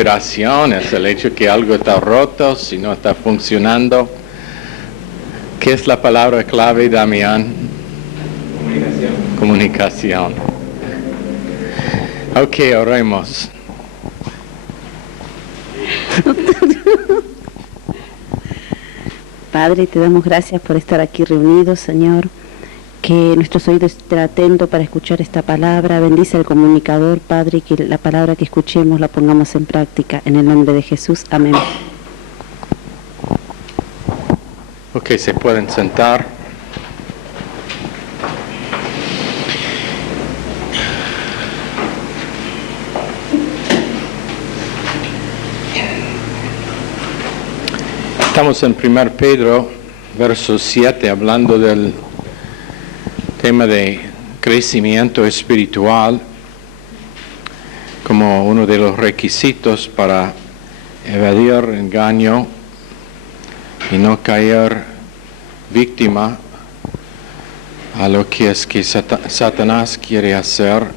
inspiración, es el hecho que algo está roto, si no está funcionando. ¿Qué es la palabra clave, Damián? Comunicación. Ok, oremos. Padre, te damos gracias por estar aquí reunidos, Señor. Que nuestros oídos estén atentos para escuchar esta palabra. Bendice al comunicador, Padre, y que la palabra que escuchemos la pongamos en práctica. En el nombre de Jesús. Amén. Ok, se pueden sentar. Estamos en 1 Pedro, verso 7, hablando del tema de crecimiento espiritual como uno de los requisitos para evadir engaño y no caer víctima a lo que es que Satanás quiere hacer.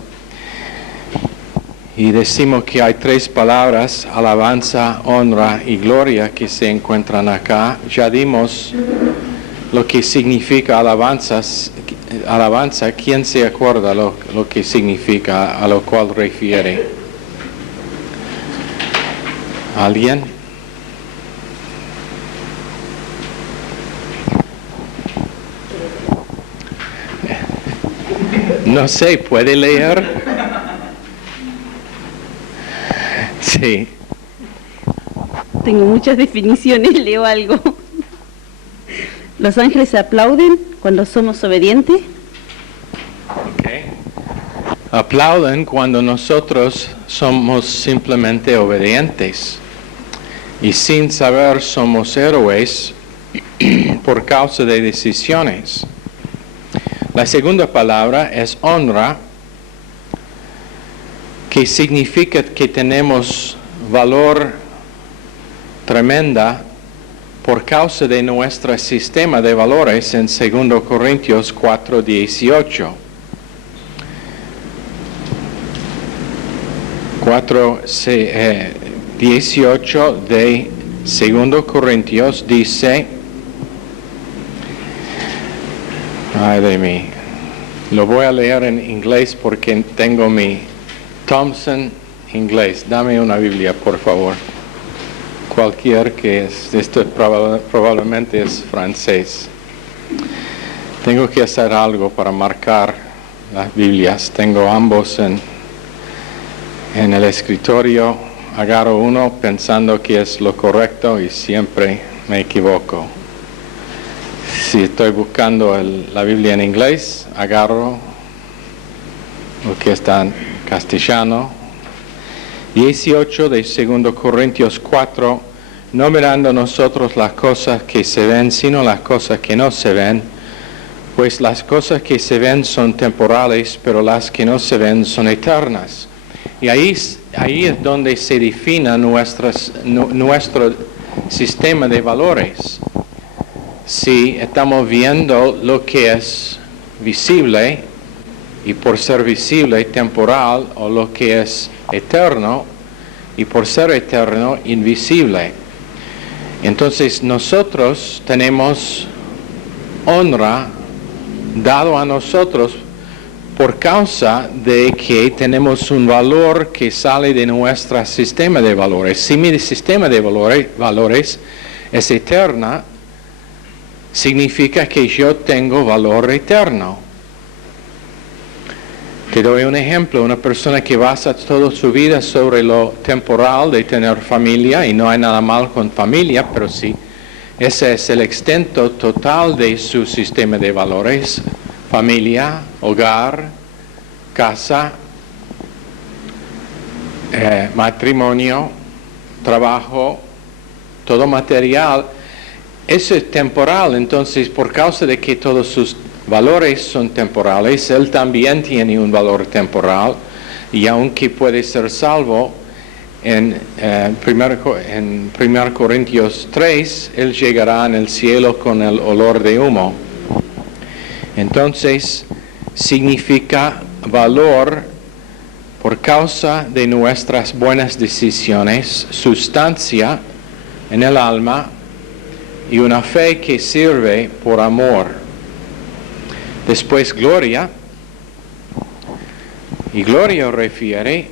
Y decimos que hay 3 palabras: alabanza, honra y gloria, que se encuentran acá. Ya dimos lo que significa alabanza. ¿Quién se acuerda lo que significa, a lo cual refiere? ¿Alguien? No sé, ¿puede leer? Sí. Tengo muchas definiciones, leo algo. Los ángeles aplauden cuando somos obedientes. Okay. Aplauden cuando nosotros somos simplemente obedientes. Y sin saber somos héroes por causa de decisiones. La segunda palabra es honra, que significa que tenemos valor tremenda por causa de nuestro sistema de valores en 2 Corintios 4:18. 4:18 de 2 Corintios dice, ay de mí, lo voy a leer en inglés porque tengo mi Thompson inglés. Dame una Biblia, por favor. Cualquier que es, esto probablemente es francés. Tengo que hacer algo para marcar las Biblias. Tengo ambos en el escritorio. Agarro uno pensando que es lo correcto y siempre me equivoco. Si estoy buscando la Biblia en inglés, agarro lo que está en castellano. 18 de 2 Corintios 4, no mirando nosotros las cosas que se ven, sino las cosas que no se ven, pues las cosas que se ven son temporales, pero las que no se ven son eternas. Y ahí es donde se define nuestro sistema de valores. Si estamos viendo lo que es visible, y por ser visible, temporal, o lo que es eterno, y por ser eterno, invisible. Entonces nosotros tenemos honra dado a nosotros por causa de que tenemos un valor que sale de nuestro sistema de valores. Si mi sistema de valores es eterna, significa que yo tengo valor eterno. Te doy un ejemplo, una persona que basa toda su vida sobre lo temporal de tener familia, y no hay nada mal con familia, pero sí, ese es el extento total de su sistema de valores: familia, hogar, casa, matrimonio, trabajo, todo material. Eso es temporal. Entonces, por causa de que todos sus valores son temporales, él también tiene un valor temporal, y aunque puede ser salvo en 1 Corintios 3, él llegará en el cielo con el olor de humo. Entonces significa valor por causa de nuestras buenas decisiones, sustancia en el alma y una fe que sirve por amor. Después gloria, y gloria refiere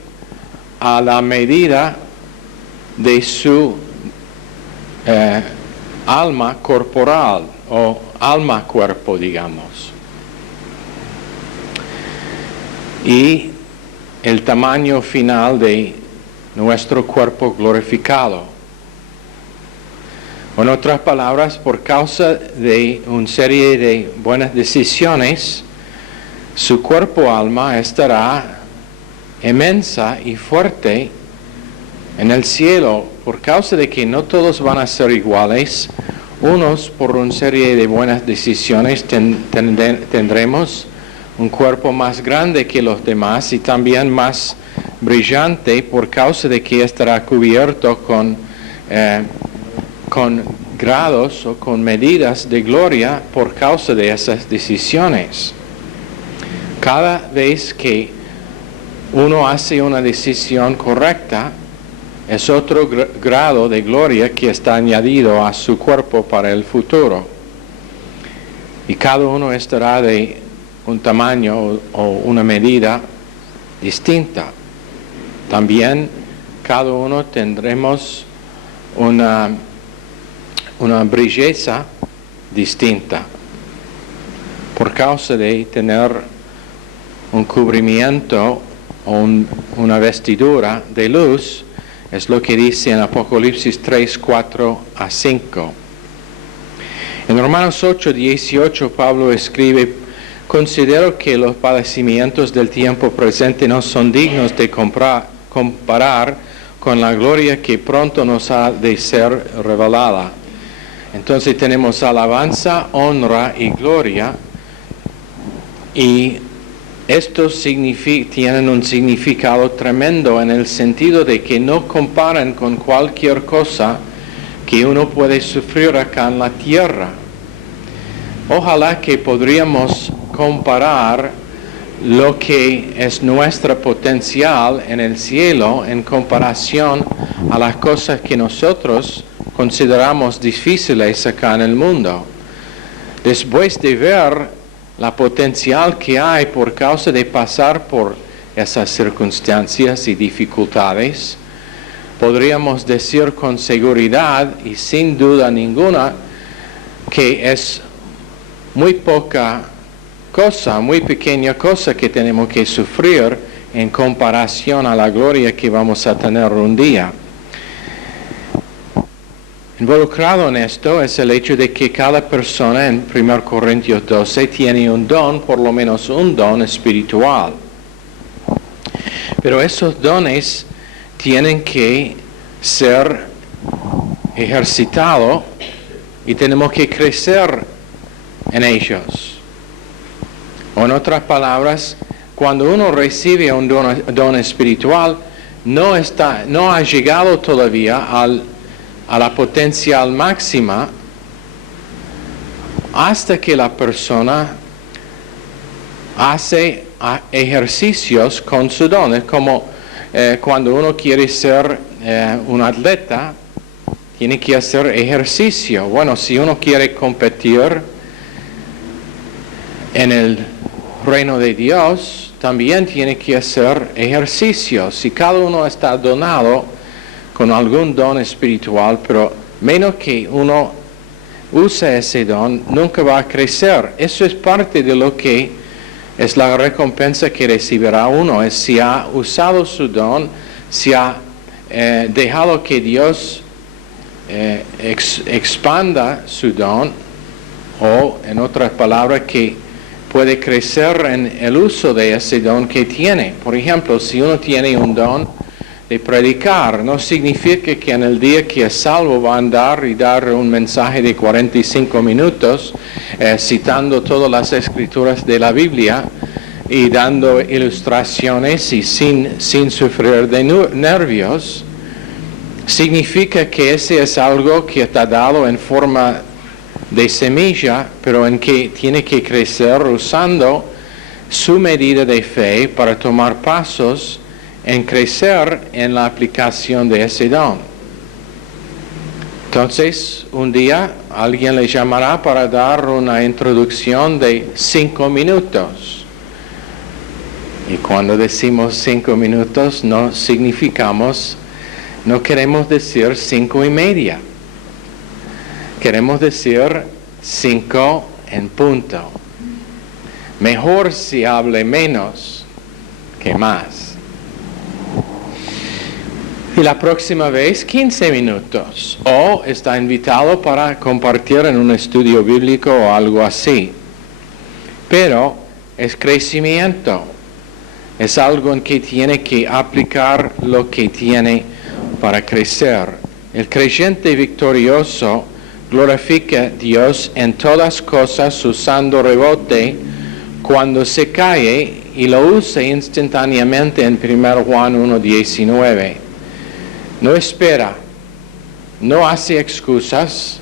a la medida de su alma corporal o alma-cuerpo, digamos. Y el tamaño final de nuestro cuerpo glorificado. En otras palabras, por causa de una serie de buenas decisiones, su cuerpo-alma estará inmensa y fuerte en el cielo, por causa de que no todos van a ser iguales. Unos, por una serie de buenas decisiones, tendremos un cuerpo más grande que los demás y también más brillante, por causa de que estará cubierto con grados o con medidas de gloria por causa de esas decisiones. Cada vez que uno hace una decisión correcta, es otro grado de gloria que está añadido a su cuerpo para el futuro. Y cada uno estará de un tamaño o una medida distinta. También cada uno tendremos una belleza distinta por causa de tener un cubrimiento o una vestidura de luz. Es lo que dice en Apocalipsis 3, 4 a 5. En Romanos 8, 18 Pablo escribe: considero que los padecimientos del tiempo presente no son dignos de comparar con la gloria que pronto nos ha de ser revelada. Entonces tenemos alabanza, honra y gloria, y estos tienen un significado tremendo en el sentido de que no comparan con cualquier cosa que uno puede sufrir acá en la tierra. Ojalá que podríamos comparar lo que es nuestro potencial en el cielo en comparación a las cosas que nosotros consideramos difíciles acá en el mundo. Después de ver la potencial que hay por causa de pasar por esas circunstancias y dificultades, podríamos decir con seguridad y sin duda ninguna que es muy poca cosa, muy pequeña cosa que tenemos que sufrir en comparación a la gloria que vamos a tener un día. Involucrado en esto es el hecho de que cada persona en 1 Corintios 12 tiene un don, por lo menos un don espiritual. Pero esos dones tienen que ser ejercitados y tenemos que crecer en ellos. O en otras palabras, cuando uno recibe un don espiritual, no ha llegado todavía a la potencial máxima hasta que la persona hace ejercicios con su don. Es como cuando uno quiere ser un atleta, tiene que hacer ejercicio. Bueno, si uno quiere competir en el reino de Dios, también tiene que hacer ejercicios. Si cada uno está donado con algún don espiritual, pero menos que uno use ese don, nunca va a crecer. Eso es parte de lo que es la recompensa que recibirá uno. Es si ha usado su don, si ha dejado que Dios expanda su don, o en otras palabras, que puede crecer en el uso de ese don que tiene. Por ejemplo, si uno tiene un don de predicar, no significa que en el día que es salvo va a andar y dar un mensaje de 45 minutos citando todas las escrituras de la Biblia y dando ilustraciones y sin sufrir de nervios. Significa que ese es algo que está dado en forma de semilla, pero en que tiene que crecer usando su medida de fe para tomar pasos en crecer en la aplicación de ese don. Entonces, un día alguien le llamará para dar una introducción de 5 minutos. Y cuando decimos 5 minutos, no queremos decir 5:30. Queremos decir 5 en punto. Mejor si hable menos que más. Y la próxima vez 15 minutos. O está invitado para compartir en un estudio bíblico o algo así. Pero es crecimiento. Es algo en que tiene que aplicar lo que tiene para crecer. El creyente victorioso glorifica a Dios en todas cosas usando rebote cuando se cae y lo usa instantáneamente en 1 Juan 1:19. No espera, no hace excusas,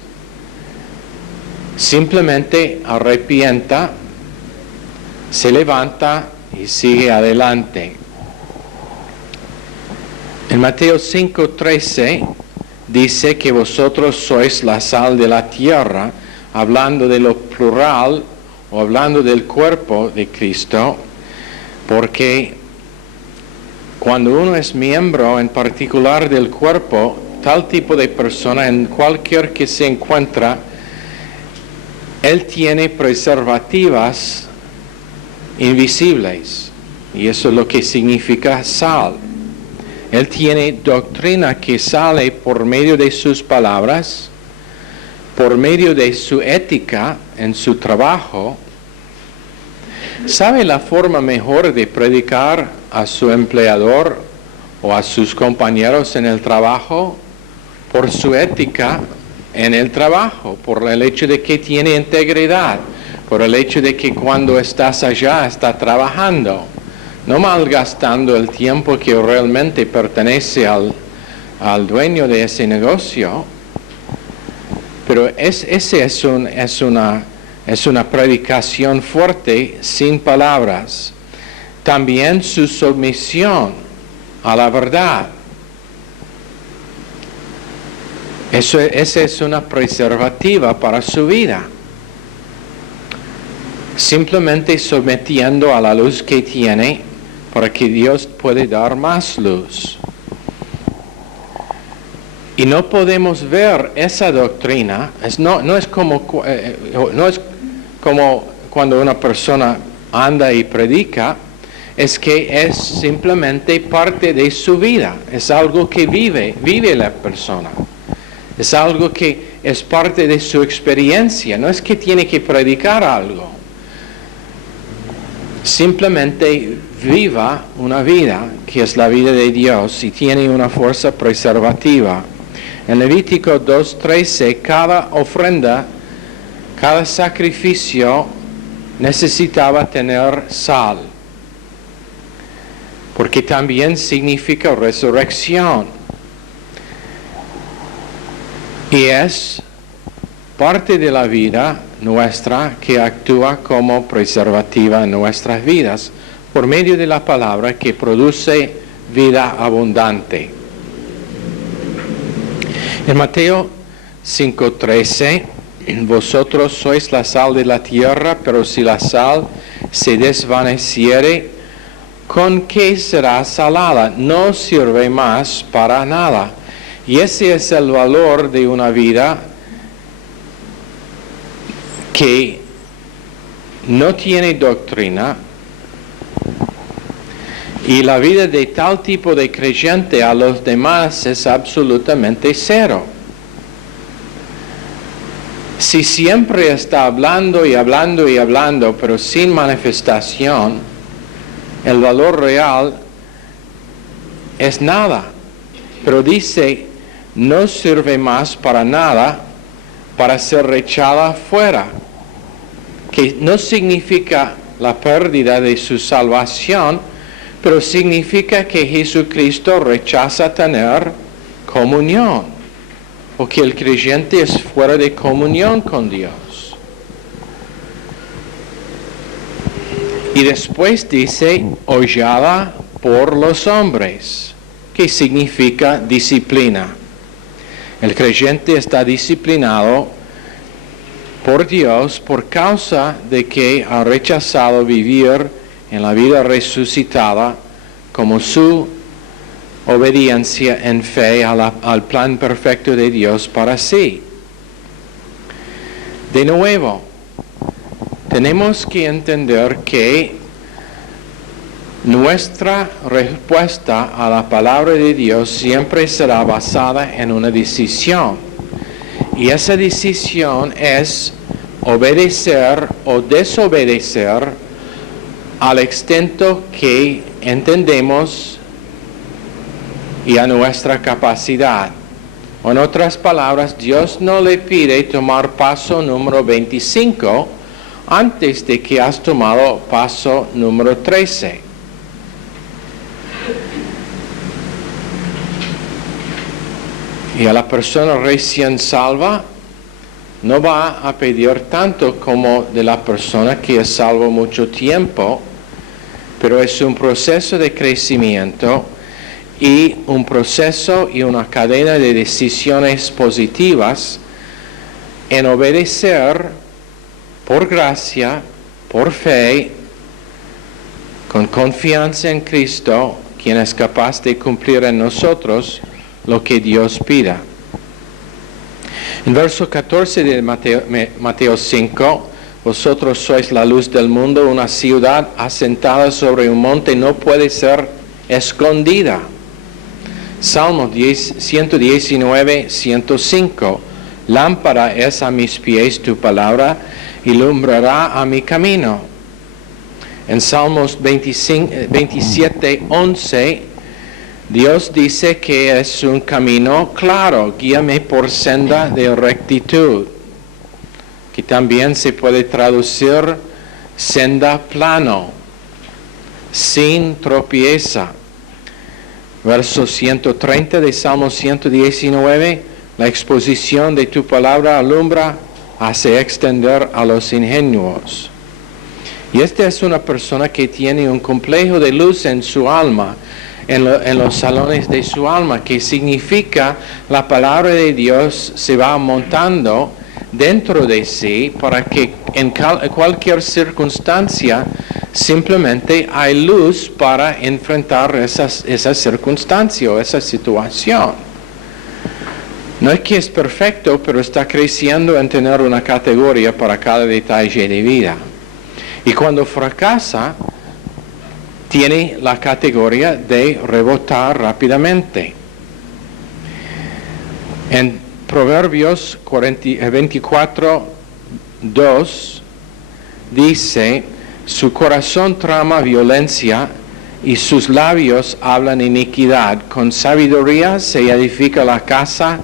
simplemente arrepienta, se levanta y sigue adelante. En Mateo 5:13 dice que vosotros sois la sal de la tierra, hablando de lo plural o hablando del cuerpo de Cristo, porque cuando uno es miembro en particular del cuerpo, tal tipo de persona, en cualquier que se encuentra, él tiene preservativas invisibles, y eso es lo que significa sal. Él tiene doctrina que sale por medio de sus palabras, por medio de su ética en su trabajo. ¿Sabe la forma mejor de predicar a su empleador o a sus compañeros en el trabajo? Por su ética en el trabajo, por el hecho de que tiene integridad, por el hecho de que cuando estás allá está trabajando, no malgastando el tiempo que realmente pertenece al dueño de ese negocio. Pero ese es una predicación fuerte sin palabras. También su sumisión a la verdad. Esa es una preservativa para su vida. Simplemente sometiendo a la luz que tiene para que Dios pueda dar más luz. Y no podemos ver esa doctrina, no es como cuando una persona anda y predica, es que es simplemente parte de su vida, es algo que vive la persona, es algo que es parte de su experiencia, no es que tiene que predicar algo. Simplemente viva una vida que es la vida de Dios y tiene una fuerza preservativa. En Levítico 2:13, cada ofrenda, cada sacrificio necesitaba tener sal, porque también significa resurrección. Y es parte de la vida nuestra que actúa como preservativa en nuestras vidas por medio de la palabra que produce vida abundante. En Mateo 5:13, vosotros sois la sal de la tierra, pero si la sal se desvaneciere, ¿con qué será salada? No sirve más para nada. Y ese es el valor de una vida que no tiene doctrina, y la vida de tal tipo de creyente a los demás es absolutamente cero. Si siempre está hablando y hablando y hablando, pero sin manifestación, el valor real es nada. Pero dice, no sirve más para nada para ser echada fuera, que no significa la pérdida de su salvación, pero significa que Jesucristo rechaza tener comunión, o que el creyente es fuera de comunión con Dios. Y después dice, hollada por los hombres, que significa disciplina. El creyente está disciplinado por Dios por causa de que ha rechazado vivir en la vida resucitada como su obediencia en fe al plan perfecto de Dios para sí. De nuevo, tenemos que entender que nuestra respuesta a la palabra de Dios siempre será basada en una decisión. Y esa decisión es obedecer o desobedecer al extent que entendemos y a nuestra capacidad. En otras palabras, Dios no le pide tomar paso número 25 antes de que has tomado paso número 13. Y a la persona recién salva no va a pedir tanto como de la persona que es salvo mucho tiempo, pero es un proceso de crecimiento y un proceso y una cadena de decisiones positivas en obedecer por gracia, por fe, con confianza en Cristo, quien es capaz de cumplir en nosotros lo que Dios pida. En verso 14 de Mateo 5, vosotros sois la luz del mundo, una ciudad asentada sobre un monte no puede ser escondida. Salmo 119, 105, lámpara es a mis pies tu palabra y lumbrará a mi camino. En Salmos 27, 11, Dios dice que es un camino claro, guíame por senda de rectitud, que también se puede traducir senda plano, sin tropieza. Verso 130 de Salmo 119, la exposición de tu palabra alumbra, hace extender a los ingenuos. Y esta es una persona que tiene un complejo de luz en su alma, en los salones de su alma, que significa la palabra de Dios se va montando dentro de sí para que en cualquier circunstancia simplemente hay luz para enfrentar esa circunstancia o esa situación. No es que es perfecto, pero está creciendo en tener una categoría para cada detalle de vida. Y cuando fracasa, tiene la categoría de rebotar rápidamente. En Proverbios 24, 2 dice, su corazón trama violencia y sus labios hablan iniquidad. Con sabiduría se edifica la casa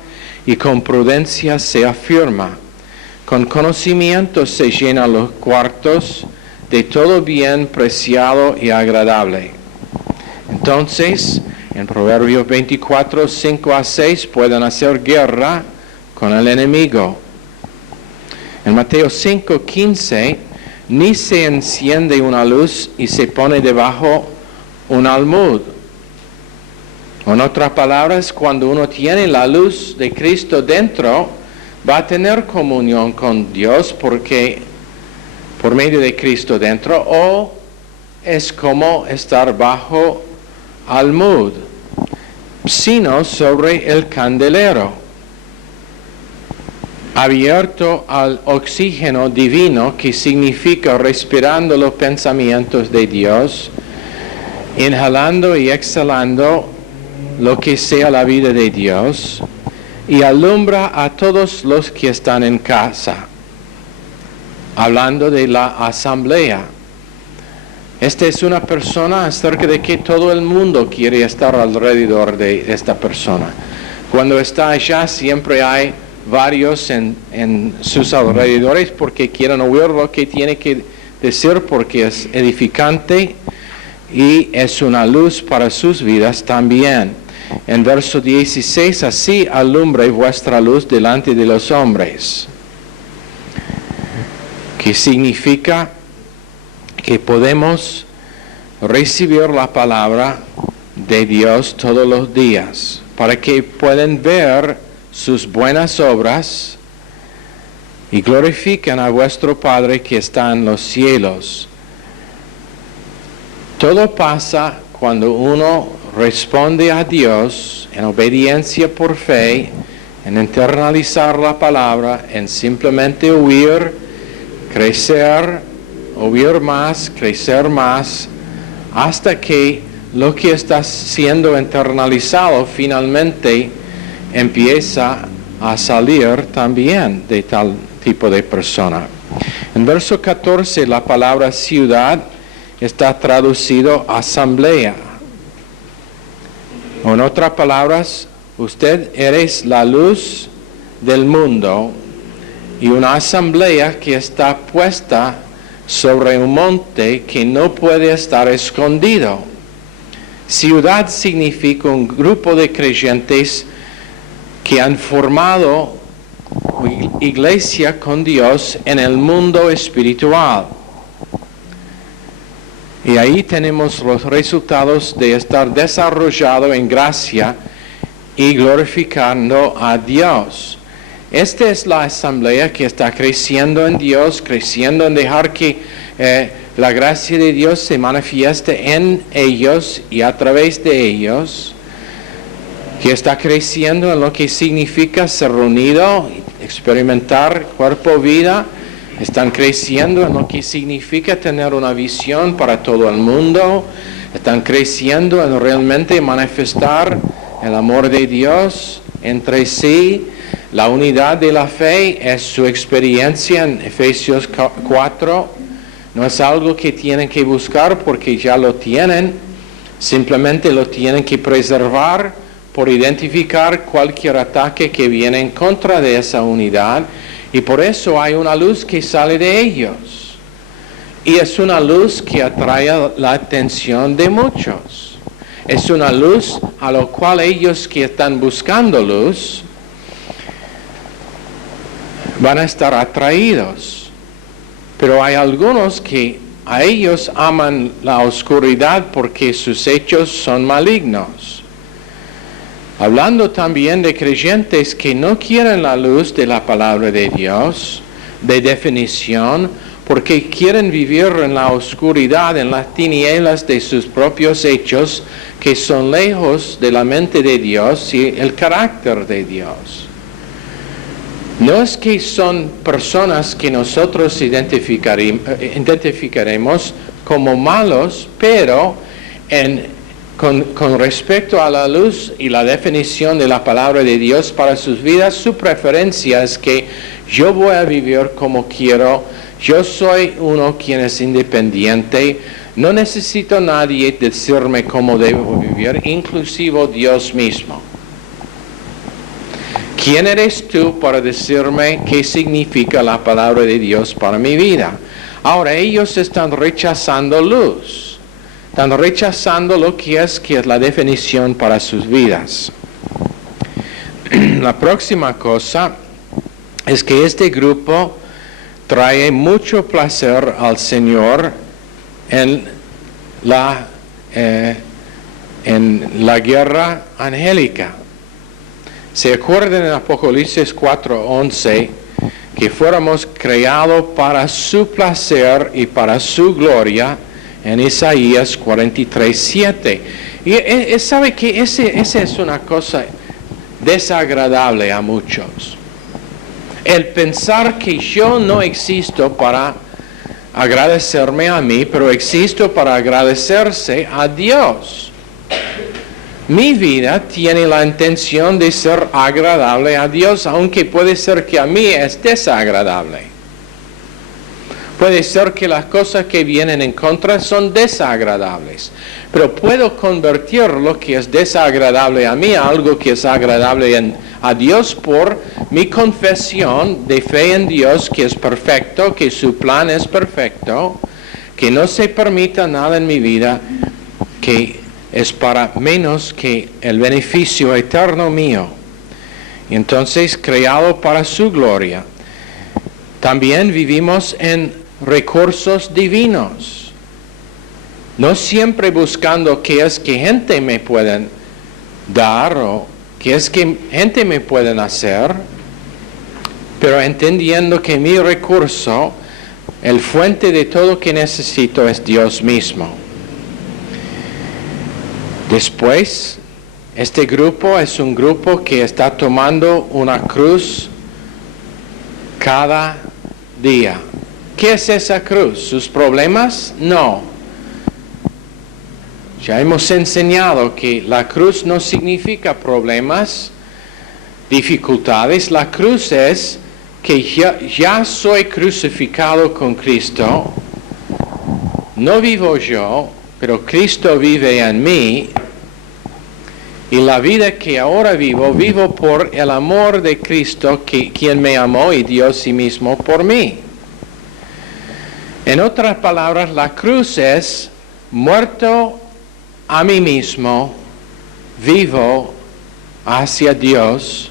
y con prudencia se afirma. Con conocimiento se llenan los cuartos de todo bien preciado y agradable. Entonces, en Proverbios 24, 5 a 6, pueden hacer guerra con el enemigo. En Mateo 5, 15, ni se enciende una luz y se pone debajo un almud. En otras palabras, cuando uno tiene la luz de Cristo dentro, va a tener comunión con Dios porque por medio de Cristo dentro, o es como estar bajo almud, sino sobre el candelero, abierto al oxígeno divino, que significa respirando los pensamientos de Dios, inhalando y exhalando lo que sea la vida de Dios, y alumbra a todos los que están en casa. Hablando de la asamblea. Esta es una persona acerca de que todo el mundo quiere estar alrededor de esta persona. Cuando está allá siempre hay varios en sus alrededores porque quieren oír lo que tiene que decir, porque es edificante y es una luz para sus vidas también. En verso 16, así alumbre vuestra luz delante de los hombres. Que significa que podemos recibir la palabra de Dios todos los días, para que puedan ver sus buenas obras y glorifiquen a vuestro Padre que está en los cielos. Todo pasa cuando uno responde a Dios en obediencia por fe, en internalizar la palabra, en simplemente oír, crecer, oír más, crecer más, hasta que lo que está siendo internalizado finalmente empieza a salir también de tal tipo de persona. En verso 14 la palabra ciudad está traducido asamblea. O en otras palabras, usted eres la luz del mundo y una asamblea que está puesta sobre un monte que no puede estar escondido. Ciudad significa un grupo de creyentes que han formado iglesia con Dios en el mundo espiritual. Y ahí tenemos los resultados de estar desarrollado en gracia y glorificando a Dios. Esta es la asamblea que está creciendo en Dios, creciendo en dejar que la gracia de Dios se manifieste en ellos y a través de ellos, que está creciendo en lo que significa ser unido, experimentar cuerpo-vida. Están creciendo en lo que significa tener una visión para todo el mundo. Están creciendo en realmente manifestar el amor de Dios entre sí. La unidad de la fe es su experiencia en Efesios 4. No es algo que tienen que buscar porque ya lo tienen. Simplemente lo tienen que preservar por identificar cualquier ataque que viene en contra de esa unidad. Y por eso hay una luz que sale de ellos. Y es una luz que atrae la atención de muchos. Es una luz a la cual ellos que están buscando luz van a estar atraídos. Pero hay algunos que a ellos aman la oscuridad porque sus hechos son malignos. Hablando también de creyentes que no quieren la luz de la palabra de Dios, de definición, porque quieren vivir en la oscuridad, en las tinieblas de sus propios hechos, que son lejos de la mente de Dios y el carácter de Dios. No es que son personas que nosotros identificaremos como malos, pero con respecto a la luz y la definición de la palabra de Dios para sus vidas, su preferencia es que yo voy a vivir como quiero, yo soy uno quien es independiente, no necesito a nadie decirme cómo debo vivir, inclusive Dios mismo. ¿Quién eres tú para decirme qué significa la palabra de Dios para mi vida? Ahora ellos están rechazando luz. Están rechazando lo que es la definición para sus vidas. La próxima cosa es que este grupo trae mucho placer al Señor en la guerra angélica. ¿Se acuerdan en Apocalipsis 4:11 que fuéramos creados para su placer y para su gloria? En Isaías 43:7. Y sabe que esa es una cosa desagradable a muchos. El pensar que yo no existo para agradecerme a mí, pero existo para agradecerse a Dios. Mi vida tiene la intención de ser agradable a Dios, aunque puede ser que a mí es desagradable. Puede ser que las cosas que vienen en contra son desagradables, pero puedo convertir lo que es desagradable a mí a algo que es agradable a Dios por mi confesión de fe en Dios, que es perfecto, que su plan es perfecto, que no se permita nada en mi vida que es para menos que el beneficio eterno mío. Entonces, creado para su gloria. También vivimos en recursos divinos. No siempre buscando qué es que gente me pueden dar o qué es que gente me pueden hacer, pero entendiendo que mi recurso, el fuente de todo que necesito es Dios mismo. Después, este grupo es un grupo que está tomando una cruz cada día. ¿Qué es esa cruz? ¿Sus problemas? No. Ya hemos enseñado que la cruz no significa problemas, dificultades. La cruz es que ya soy crucificado con Cristo. No vivo yo, pero Cristo vive en mí. Y la vida que ahora vivo por el amor de Cristo, quien me amó y dio a sí mismo por mí. En otras palabras, la cruz es muerto a mí mismo, vivo hacia Dios,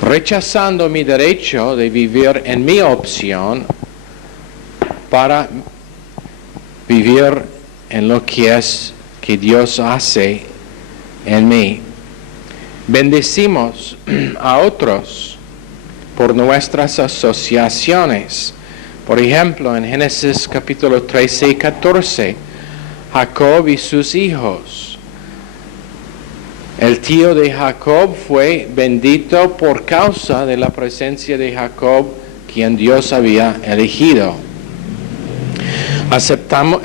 rechazando mi derecho de vivir en mi opción para vivir en lo que es que Dios hace en mí. Bendecimos a otros por nuestras asociaciones. Por ejemplo, en Génesis capítulo 13 y 14, Jacob y sus hijos. El tío de Jacob fue bendito por causa de la presencia de Jacob, quien Dios había elegido. Aceptamos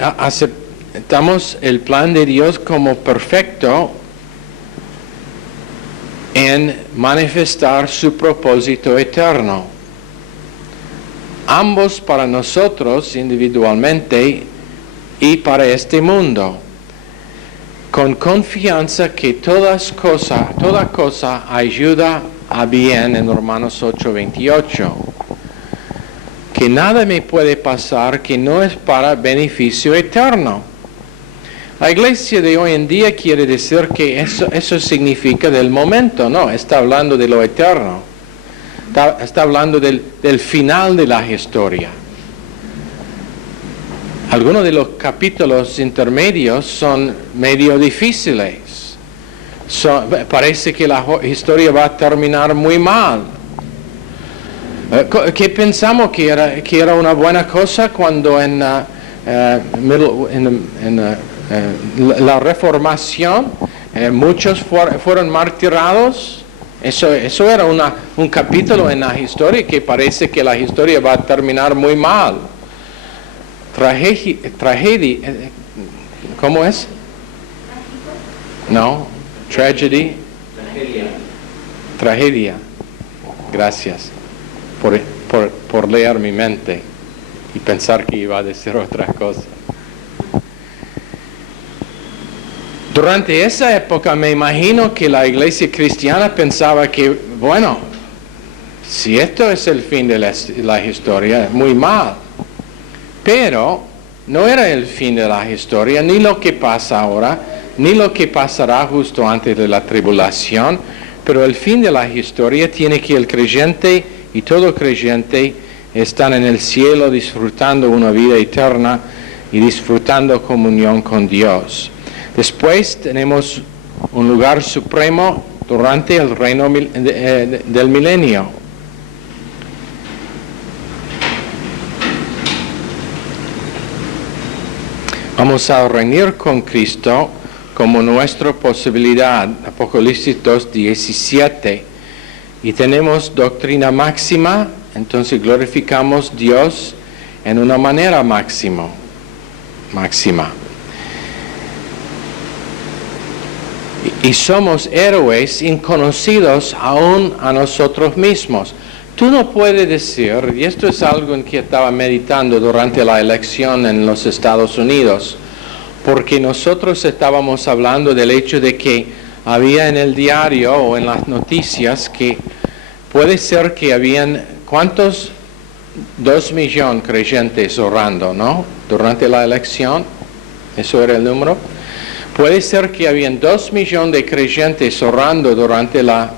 el plan de Dios como perfecto en manifestar su propósito eterno. Ambos para nosotros individualmente y para este mundo, con confianza que toda cosa ayuda a bien en Romanos 8:28, que nada me puede pasar que no es para beneficio eterno. La iglesia de hoy en día quiere decir que eso significa del momento, no, está hablando de lo eterno, está hablando del final de la historia. Algunos de los capítulos intermedios son medio difíciles. Parece que la historia va a terminar muy mal. ¿Qué pensamos que era una buena cosa cuando en la Reformación muchos fueron martirados? Eso era un capítulo en la historia que parece que la historia va a terminar muy mal. Tragedia, ¿cómo es? No, tragedy. Tragedia. Gracias por leer mi mente y pensar que iba a decir otra cosa. Durante esa época me imagino que la iglesia cristiana pensaba que, bueno, si esto es el fin de la historia, muy mal. Pero no era el fin de la historia, ni lo que pasa ahora, ni lo que pasará justo antes de la tribulación, pero el fin de la historia tiene que el creyente y todo creyente están en el cielo disfrutando una vida eterna y disfrutando comunión con Dios. Después tenemos un lugar supremo durante el reino del milenio. Vamos a reunir con Cristo como nuestra posibilidad, Apocalipsis 2:17, y tenemos doctrina máxima, entonces glorificamos a Dios en una manera máxima. Y somos héroes inconocidos aún a nosotros mismos. Tú no puedes decir, y esto es algo en que estaba meditando durante la elección en los Estados Unidos, porque nosotros estábamos hablando del hecho de que había en el diario o en las noticias que puede ser que habían, ¿cuántos? 2 millones creyentes orando, ¿no? Durante la elección, eso era el número. Puede ser que habían 2 millones de creyentes orando durante la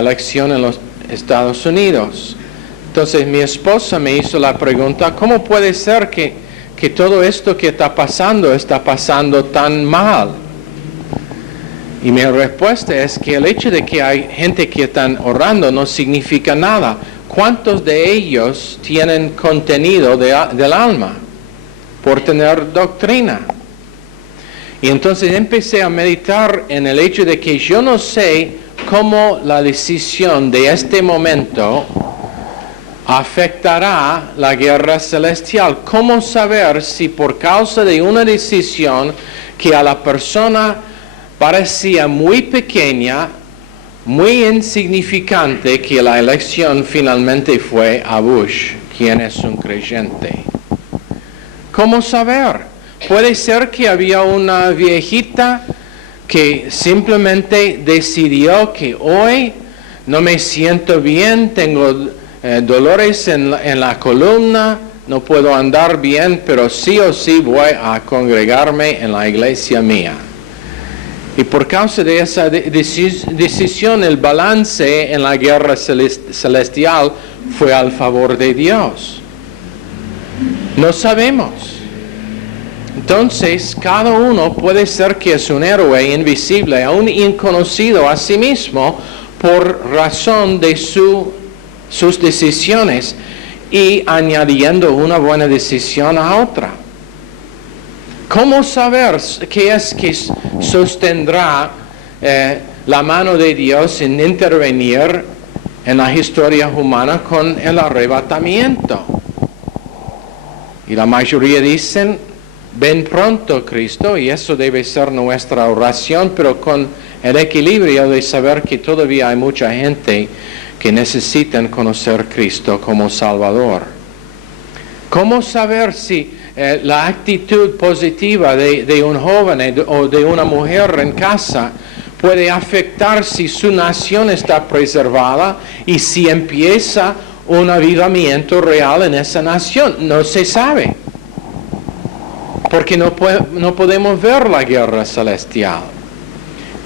elección en los Estados Unidos. Entonces mi esposa me hizo la pregunta, ¿cómo puede ser que que todo esto que está pasando tan mal? Y mi respuesta es que el hecho de que hay gente que están orando no significa nada. ¿Cuántos de ellos tienen contenido del alma por tener doctrina? Y entonces empecé a meditar en el hecho de que yo no sé cómo la decisión de este momento afectará la guerra celestial. ¿Cómo saber si por causa de una decisión que a la persona parecía muy pequeña, muy insignificante, que la elección finalmente fue a Bush, quien es un creyente? ¿Cómo saber? Puede ser que había una viejita que simplemente decidió que hoy no me siento bien, tengo dolores en la columna, no puedo andar bien, pero sí o sí voy a congregarme en la iglesia mía. Y por causa de esa decisión, el balance en la guerra celestial fue al favor de Dios. No sabemos. Entonces, cada uno puede ser que es un héroe invisible, aún inconocido a sí mismo, por razón de sus decisiones y añadiendo una buena decisión a otra. ¿Cómo saber qué es que sostendrá la mano de Dios en intervenir en la historia humana con el arrebatamiento? Y la mayoría dicen, ven pronto Cristo, y eso debe ser nuestra oración, pero con el equilibrio de saber que todavía hay mucha gente que necesitan conocer a Cristo como Salvador. ¿Cómo saber si la actitud positiva de un joven o de una mujer en casa puede afectar si su nación está preservada y si empieza un avivamiento real en esa nación? No se sabe, porque no podemos ver la guerra celestial.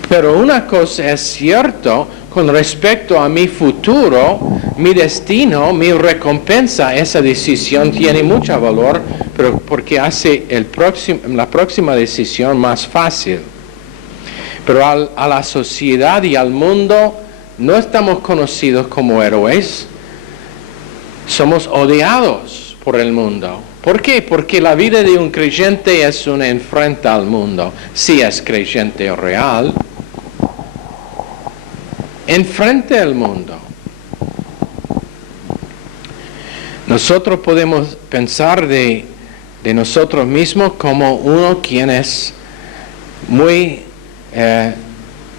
Pero una cosa es cierto, con respecto a mi futuro, mi destino, mi recompensa, esa decisión tiene mucho valor, pero porque hace la próxima decisión más fácil. Pero a la sociedad y al mundo no estamos conocidos como héroes, somos odiados por el mundo. ¿Por qué? Porque la vida de un creyente es una enfrenta al mundo, si es creyente real. Enfrente al mundo. Nosotros podemos pensar de nosotros mismos como uno quien es muy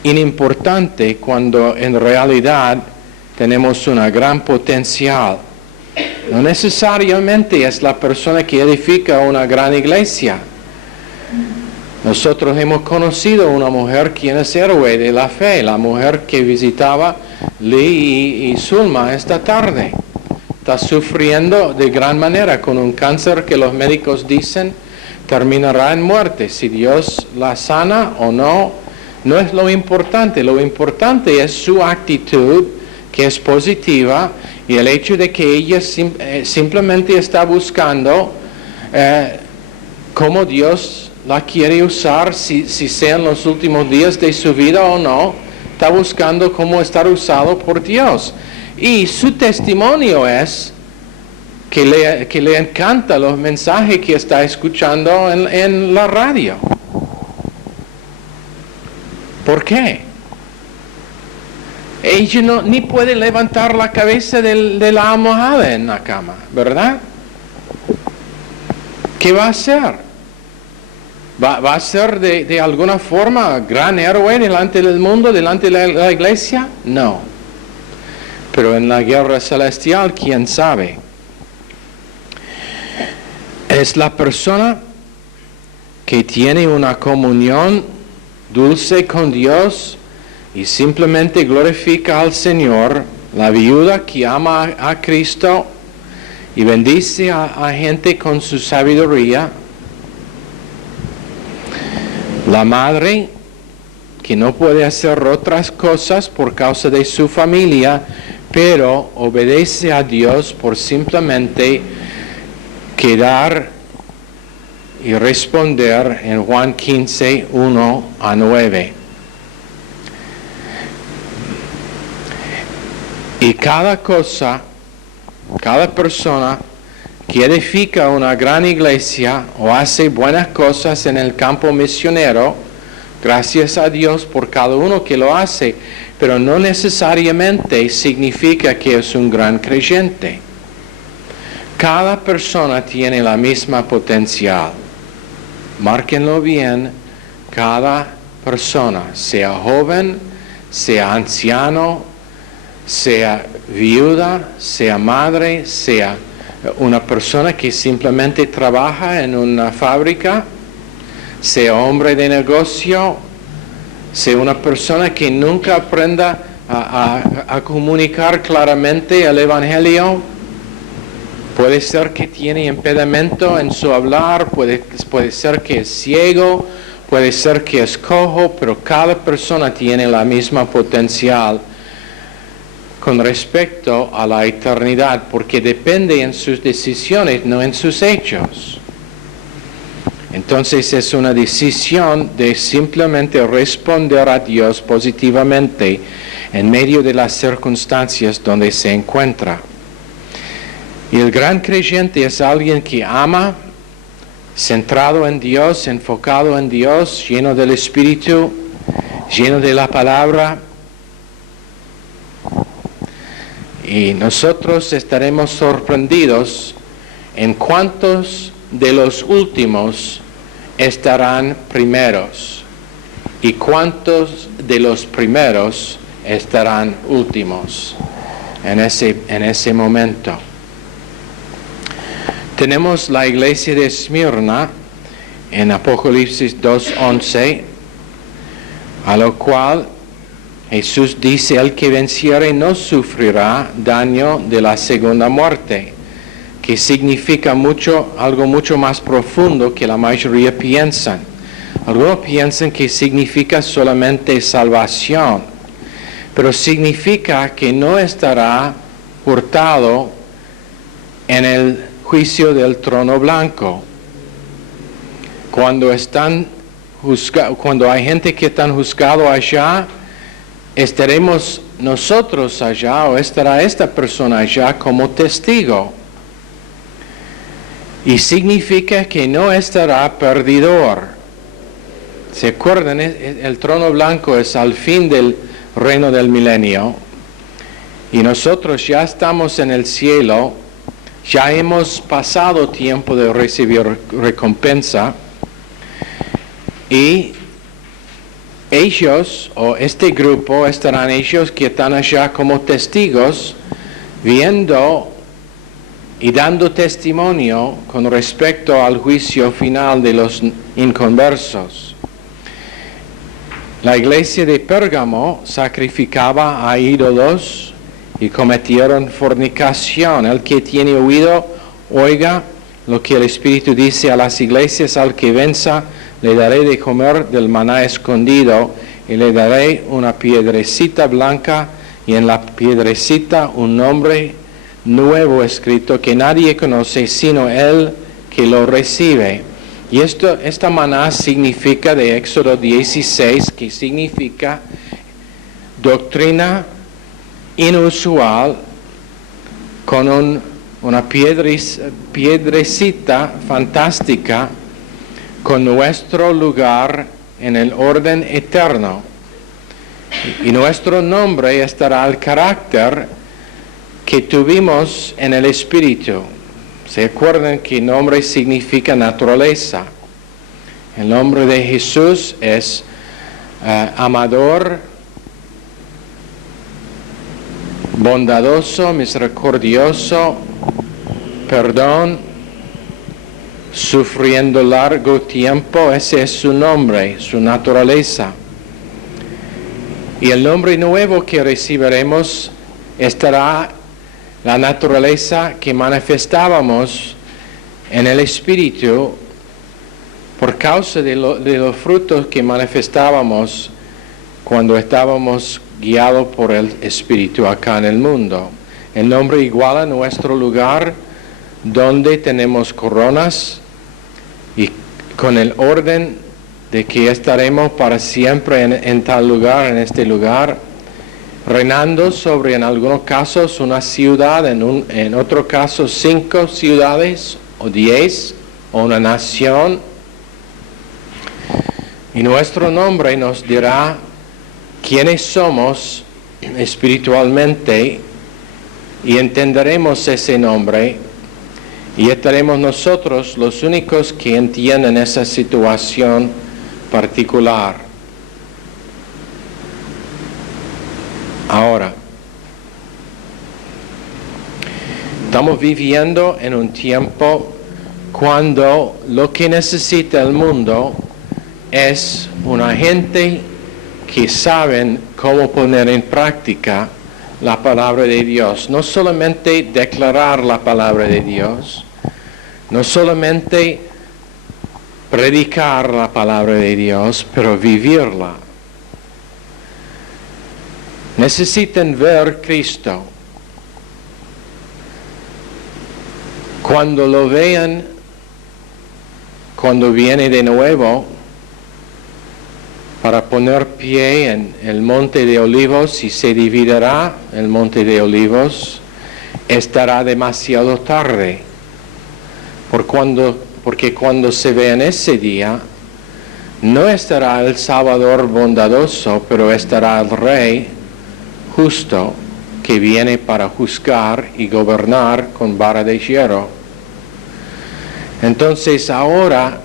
inimportante, cuando en realidad tenemos una gran potencial. No necesariamente es la persona que edifica una gran iglesia. Nosotros hemos conocido una mujer quien es héroe de la fe, la mujer que visitaba Lee y Zulma esta tarde. Está sufriendo de gran manera con un cáncer que los médicos dicen terminará en muerte. Si Dios la sana o no, no es lo importante. Lo importante es su actitud, que es positiva, y el hecho de que ella simplemente está buscando cómo Dios la quiere usar, si sean los últimos días de su vida o no. Está buscando cómo estar usado por Dios. Y su testimonio es que le encantan los mensajes que está escuchando en la radio. ¿Por qué? Ella ni puede levantar la cabeza de la almohada en la cama, ¿verdad? ¿Qué va a hacer? ¿Va a ser de alguna forma gran héroe delante del mundo, delante de la iglesia? No. Pero en la guerra celestial, ¿quién sabe? Es la persona que tiene una comunión dulce con Dios y simplemente glorifica al Señor, la viuda que ama a Cristo y bendice a gente con su sabiduría, la madre que no puede hacer otras cosas por causa de su familia, pero obedece a Dios por simplemente quedar y responder en Juan 15, 1 a 9. Y cada persona que edifica una gran iglesia o hace buenas cosas en el campo misionero, gracias a Dios por cada uno que lo hace, pero no necesariamente significa que es un gran creyente. Cada persona tiene la misma potencial. Márquenlo bien, cada persona, sea joven, sea anciano, sea viuda, sea madre, sea una persona que simplemente trabaja en una fábrica, sea hombre de negocio, sea una persona que nunca aprenda a comunicar claramente el Evangelio. Puede ser que tiene impedimento en su hablar, puede ser que es ciego, puede ser que es cojo, pero cada persona tiene la misma potencial con respecto a la eternidad, porque depende en sus decisiones, no en sus hechos. Entonces es una decisión de simplemente responder a Dios positivamente en medio de las circunstancias donde se encuentra. Y el gran creyente es alguien que ama, centrado en Dios, enfocado en Dios, lleno del Espíritu, lleno de la palabra. Y nosotros estaremos sorprendidos en cuántos de los últimos estarán primeros y cuántos de los primeros estarán últimos en ese momento. Tenemos la iglesia de Esmirna en Apocalipsis 2:11, a lo cual Jesús dice: el que venciere no sufrirá daño de la segunda muerte, que significa algo mucho más profundo que la mayoría piensan. Algunos piensan que significa solamente salvación, pero significa que no estará hurtado en el juicio del trono blanco. Cuando hay gente que están juzgado allá, estaremos nosotros allá o estará esta persona allá como testigo. Y significa que no estará perdidor. ¿Se acuerdan? El trono blanco es al fin del reino del milenio. Y nosotros ya estamos en el cielo. Ya hemos pasado tiempo de recibir recompensa. Y ellos, o este grupo, estarán ellos que están allá como testigos, viendo y dando testimonio con respecto al juicio final de los inconversos. La iglesia de Pérgamo sacrificaba a ídolos y cometieron fornicación. El que tiene oído, oiga lo que el Espíritu dice a las iglesias: al que venza, le daré de comer del maná escondido, y le daré una piedrecita blanca, y en la piedrecita un nombre nuevo escrito que nadie conoce sino él que lo recibe. Y esta maná significa, de Éxodo 16, que significa doctrina inusual con una piedrecita fantástica con nuestro lugar en el orden eterno. Y nuestro nombre estará al carácter que tuvimos en el Espíritu. ¿Se acuerdan que nombre significa naturaleza? El nombre de Jesús es amador, bondadoso, misericordioso, perdón, sufriendo largo tiempo. Ese es su nombre, su naturaleza. Y el nombre nuevo que recibiremos estará la naturaleza que manifestábamos en el Espíritu por causa de los frutos que manifestábamos cuando estábamos guiados por el Espíritu acá en el mundo. El nombre igual a nuestro lugar donde tenemos coronas y con el orden de que estaremos para siempre en tal lugar, en este lugar, reinando sobre, en algunos casos, una ciudad, en otros casos 5 ciudades, o 10, o una nación. Y nuestro nombre nos dirá quiénes somos espiritualmente, y entenderemos ese nombre, y estaremos nosotros los únicos que entienden esa situación particular. Ahora, estamos viviendo en un tiempo cuando lo que necesita el mundo es una gente que saben cómo poner en práctica la palabra de Dios. No solamente declarar la palabra de Dios, no solamente predicar la palabra de Dios, pero vivirla. Necesitan ver Cristo. Cuando lo vean, cuando viene de nuevo, para poner pie en el monte de Olivos, y se dividirá el monte de Olivos, estará demasiado tarde. Porque cuando se vea en ese día, no estará el Salvador bondadoso, pero estará el Rey justo que viene para juzgar y gobernar con vara de hierro. Entonces ahora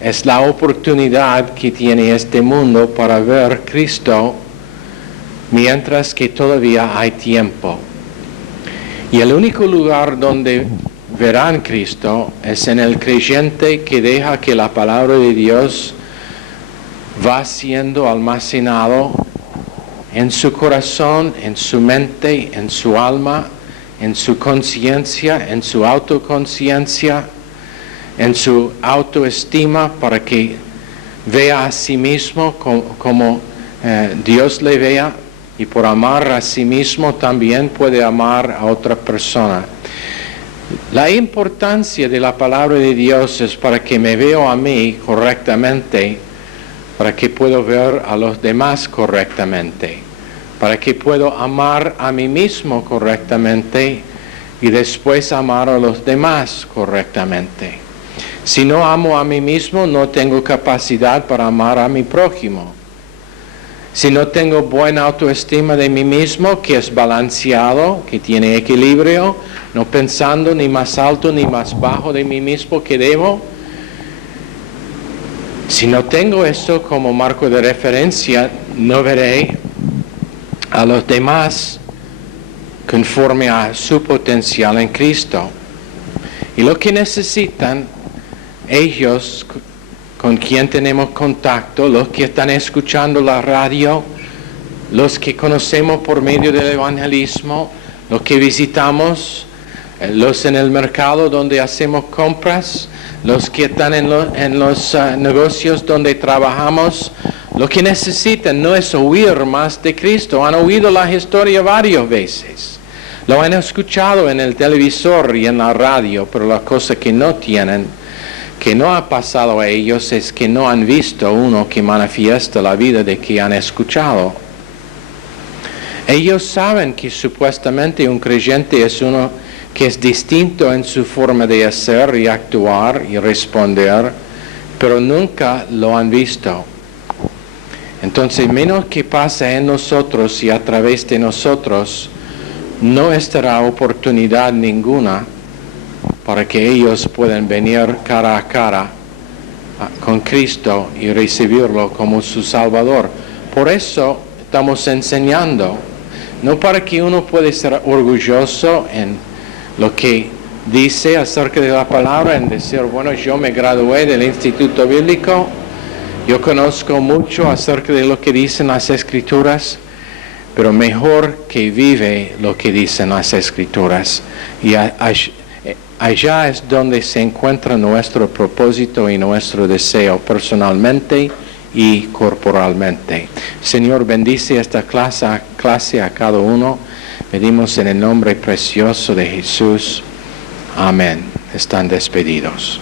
es la oportunidad que tiene este mundo para ver Cristo mientras que todavía hay tiempo. Y el único lugar donde verán Cristo es en el creyente que deja que la palabra de Dios va siendo almacenado en su corazón, en su mente, en su alma, en su conciencia, en su autoconciencia, en su autoestima, para que vea a sí mismo como Dios le vea, y por amar a sí mismo también puede amar a otra persona. La importancia de la palabra de Dios es para que me veo a mí correctamente, para que puedo ver a los demás correctamente, para que puedo amar a mí mismo correctamente y después amar a los demás correctamente. Si no amo a mí mismo, no tengo capacidad para amar a mi prójimo. Si no tengo buena autoestima de mí mismo, que es balanceado, que tiene equilibrio, no pensando ni más alto ni más bajo de mí mismo que debo, si no tengo esto como marco de referencia, no veré a los demás conforme a su potencial en Cristo. Y lo que necesitan ellos con quien tenemos contacto, los que están escuchando la radio, los que conocemos por medio del evangelismo, los que visitamos, los en el mercado donde hacemos compras, los que están en los negocios donde trabajamos, lo que necesitan no es oír más de Cristo. Han oído la historia varias veces, lo han escuchado en el televisor y en la radio, pero la cosa que no tienen, que no ha pasado a ellos, es que no han visto uno que manifiesta la vida de que han escuchado. Ellos saben que supuestamente un creyente es uno que es distinto en su forma de hacer y actuar y responder, pero nunca lo han visto. Entonces, menos que pase en nosotros y a través de nosotros, no estará oportunidad ninguna para que ellos puedan venir cara a cara con Cristo y recibirlo como su Salvador. Por eso estamos enseñando, no para que uno pueda ser orgulloso en lo que dice acerca de la palabra, en decir, bueno, yo me gradué del Instituto Bíblico, yo conozco mucho acerca de lo que dicen las Escrituras, pero mejor que vive lo que dicen las Escrituras. Y allá es donde se encuentra nuestro propósito y nuestro deseo personalmente y corporalmente. Señor, bendice esta clase a cada uno. Pedimos en el nombre precioso de Jesús. Amén. Están despedidos.